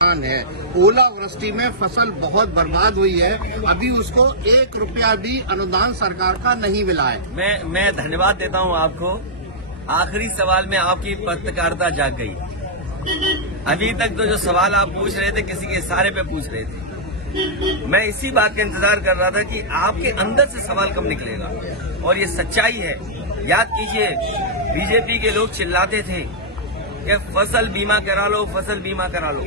है। ओलावृष्टि में फसल बहुत बर्बाद हुई है, अभी उसको 1 रुपया भी अनुदान सरकार का नहीं मिला है। मैं धन्यवाद देता हूं आपको। आखिरी सवाल में आपकी पत्रकारिता जाग गई। अभी तक तो जो सवाल आप पूछ रहे थे किसी के इशारे पे पूछ रहे थे। मैं इसी बात का इंतजार कर रहा था कि आपके अंदर से सवाल कब निकलेगा, और ये सच्चाई है। याद कीजिए, बीजेपी के लोग चिल्लाते थे कि फसल बीमा करा लो, फसल बीमा करा लो।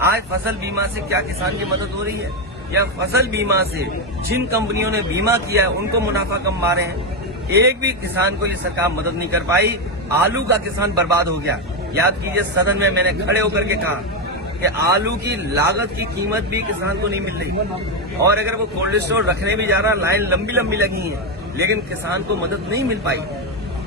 आज फसल बीमा से क्या किसान की मदद हो रही है? या फसल बीमा से जिन कंपनियों ने बीमा किया है उनको मुनाफा कम पा रहे हैं? एक भी किसान को ये सरकार मदद नहीं कर पाई। आलू का किसान बर्बाद हो गया। याद कीजिए, सदन में मैंने खड़े होकर के कहा कि आलू की लागत की कीमत भी किसान को नहीं मिल रही, और अगर वो कोल्ड स्टोर रखने भी जा रहा, लाइन लंबी लंबी लगी है, लेकिन किसान को मदद नहीं मिल पाई।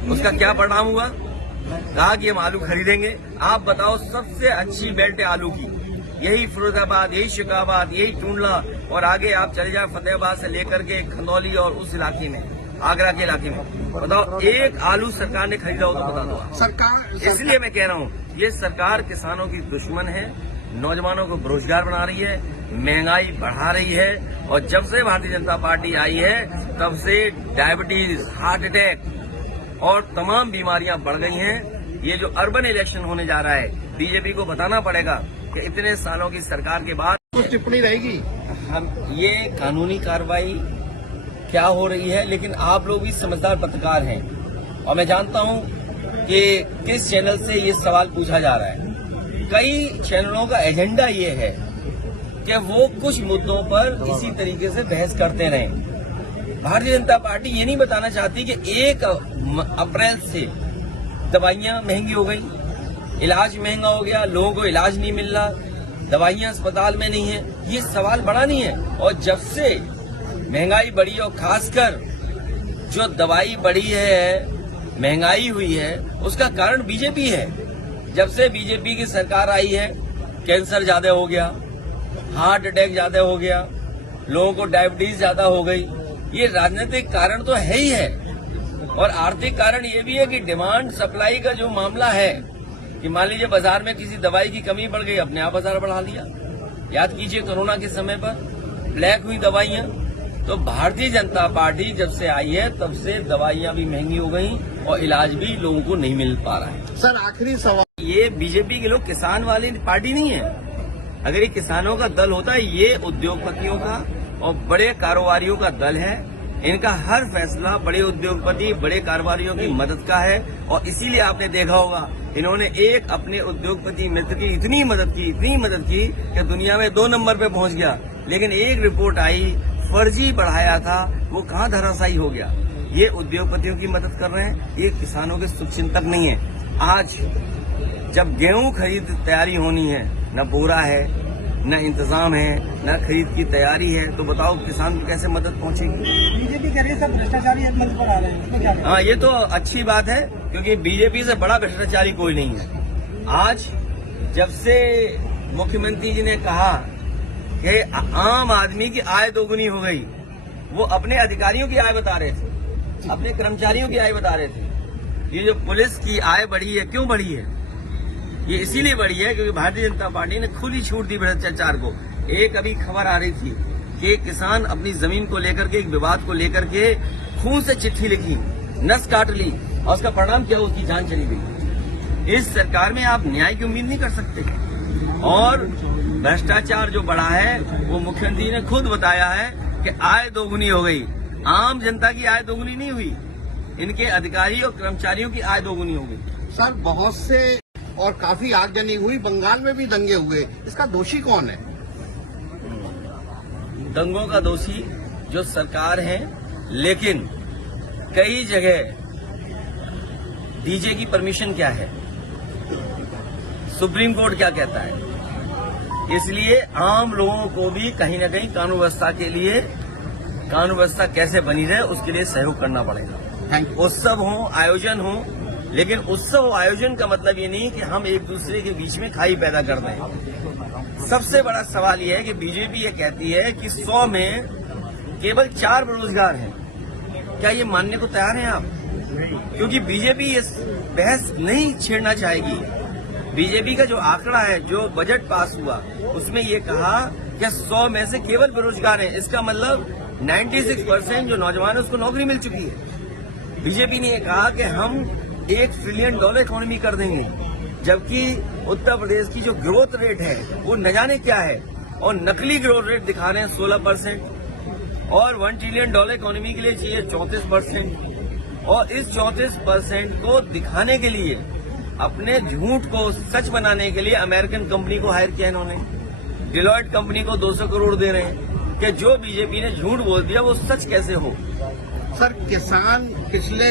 उसका क्या परिणाम हुआ? कहा कि हम आलू खरीदेंगे। आप बताओ, सबसे अच्छी बेल्ट है आलू की यही फिरोजाबाद, यही शिकाबाद, यही टूंडला, और आगे आप चले जाए फतेहाबाद से लेकर के खंदौली और उस इलाके में, आगरा के इलाके में। बताओ, एक आलू सरकार ने खरीदा हो तो बता दो आप। सरकार इसलिए मैं कह रहा हूँ, ये सरकार किसानों की दुश्मन है, नौजवानों को बेरोजगार बना रही है, महंगाई बढ़ा रही है, और जब से भारतीय जनता पार्टी आई है तब से डायबिटीज, हार्ट अटैक और तमाम बीमारियां बढ़ गई हैं। ये जो अर्बन इलेक्शन होने जा रहा है, बीजेपी को बताना पड़ेगा कि इतने सालों की सरकार के बाद कुछ टिप्पणी रहेगी। हम ये कानूनी कार्रवाई क्या हो रही है, लेकिन आप लोग भी समझदार पत्रकार हैं, और मैं जानता हूं कि किस चैनल से ये सवाल पूछा जा रहा है। कई चैनलों का एजेंडा ये है कि वो कुछ मुद्दों पर इसी तरीके से बहस करते रहें। भारतीय जनता पार्टी ये नहीं बताना चाहती कि 1 अप्रैल से दवाइयां महंगी हो गई, इलाज महंगा हो गया, लोगों को इलाज नहीं मिल रहा, दवाइयां अस्पताल में नहीं है। ये सवाल बड़ा नहीं है। और जब से महंगाई बढ़ी, और खासकर जो दवाई बढ़ी है, महंगाई हुई है, उसका कारण बीजेपी है। जब से बीजेपी की सरकार आई है, कैंसर ज्यादा हो गया, हार्ट अटैक ज्यादा हो गया, लोगों को डायबिटीज ज्यादा हो गई। ये राजनीतिक कारण तो है ही है, और आर्थिक कारण ये भी है कि डिमांड सप्लाई का जो मामला है, कि मान लीजिए बाजार में किसी दवाई की कमी बढ़ गई, अपने आप बाजार बढ़ा लिया। याद कीजिए, कोरोना के समय पर ब्लैक हुई दवाइयां। तो भारतीय जनता पार्टी जब से आई है तब से दवाइयां भी महंगी हो गई, और इलाज भी लोगों को नहीं मिल पा रहा है। सर, आखिरी सवाल, ये बीजेपी के लोग किसान वाली पार्टी नहीं है। अगर ये किसानों का दल होता है, ये उद्योगपतियों का और बड़े कारोबारियों का दल है। इनका हर फैसला बड़े उद्योगपति, बड़े कारोबारियों की मदद का है, और इसीलिए आपने देखा होगा इन्होंने एक अपने उद्योगपति मित्र की इतनी मदद की कि दुनिया में 2 नंबर पे पहुंच गया। लेकिन एक रिपोर्ट आई, फर्जी बढ़ाया था, वो कहां धराशायी हो गया। ये उद्योगपतियों की मदद कर रहे हैं, ये किसानों के शुभचिंतक नहीं है। आज जब गेहूं खरीद तैयारी होनी है, न बोरा है, न इंतजाम है, न खरीद की तैयारी है, तो बताओ किसान को कैसे मदद पहुंचेगी? बीजेपी कह रही है सब भ्रष्टाचारी मंच पर आ रहे हैं, इसमें क्या? हाँ, ये तो अच्छी बात है, क्योंकि बीजेपी से बड़ा भ्रष्टाचारी कोई नहीं है। आज जब से मुख्यमंत्री जी ने कहा कि आम आदमी की आय दोगुनी हो गई, वो अपने अधिकारियों की आय बता रहे थे, अपने कर्मचारियों की आय बता रहे थे। ये जो पुलिस की आय बढ़ी है, क्यों बढ़ी है? ये इसीलिए बढ़ी है क्योंकि भारतीय जनता पार्टी ने खुली छूट दी भ्रष्टाचार को। एक अभी खबर आ रही थी कि किसान अपनी जमीन को लेकर के, एक विवाद को लेकर के खून से चिट्ठी लिखी, नस काट ली, और उसका परिणाम क्या, उसकी जान चली गई। इस सरकार में आप न्याय की उम्मीद नहीं कर सकते। और भ्रष्टाचार जो बढ़ा है, वो मुख्यमंत्री ने खुद बताया है कि आय दोगुनी हो गई। आम जनता की आय दोगुनी नहीं हुई, इनके अधिकारी और कर्मचारियों की आय दोगुनी हो गई। सर, बहुत से और काफी आगजनी हुई, बंगाल में भी दंगे हुए, इसका दोषी कौन है? दंगों का दोषी जो सरकार है, लेकिन कई जगह डीजे की परमिशन क्या है, सुप्रीम कोर्ट क्या कहता है, इसलिए आम लोगों को भी कहीं न कहीं कानून व्यवस्था के लिए, कानून व्यवस्था कैसे बनी रहे उसके लिए सहयोग करना पड़ेगा। उत्सव हो, आयोजन हो, लेकिन उत्सव आयोजन का मतलब ये नहीं कि हम एक दूसरे के बीच में खाई पैदा कर दें। सबसे बड़ा सवाल यह है कि बीजेपी ये कहती है कि 100 में केवल 4 बेरोजगार हैं। क्या ये मानने को तैयार हैं आप? क्योंकि बीजेपी इस बहस नहीं छेड़ना चाहेगी बीजेपी का जो आंकड़ा है, जो बजट पास हुआ, उसमें ये कहा कि 100 में से केवल बेरोजगार हैं। इसका मतलब 96% जो नौजवान है उसको नौकरी मिल चुकी है। बीजेपी ने ये कहा कि हम $1 ट्रिलियन इकोनॉमी कर देंगे, जबकि उत्तर प्रदेश की जो ग्रोथ रेट है वो न जाने क्या है, और नकली ग्रोथ रेट दिखा रहे हैं 16%, और $1 ट्रिलियन इकोनॉमी के लिए चाहिए 34%। और इस 34% को दिखाने के लिए, अपने झूठ को सच बनाने के लिए अमेरिकन कंपनी को हायर किया इन्होंने। डिलॉयट कंपनी को 200 करोड़ दे रहे हैं कि जो बीजेपी ने झूठ बोल दिया वो सच कैसे हो। सर, किसान पिछले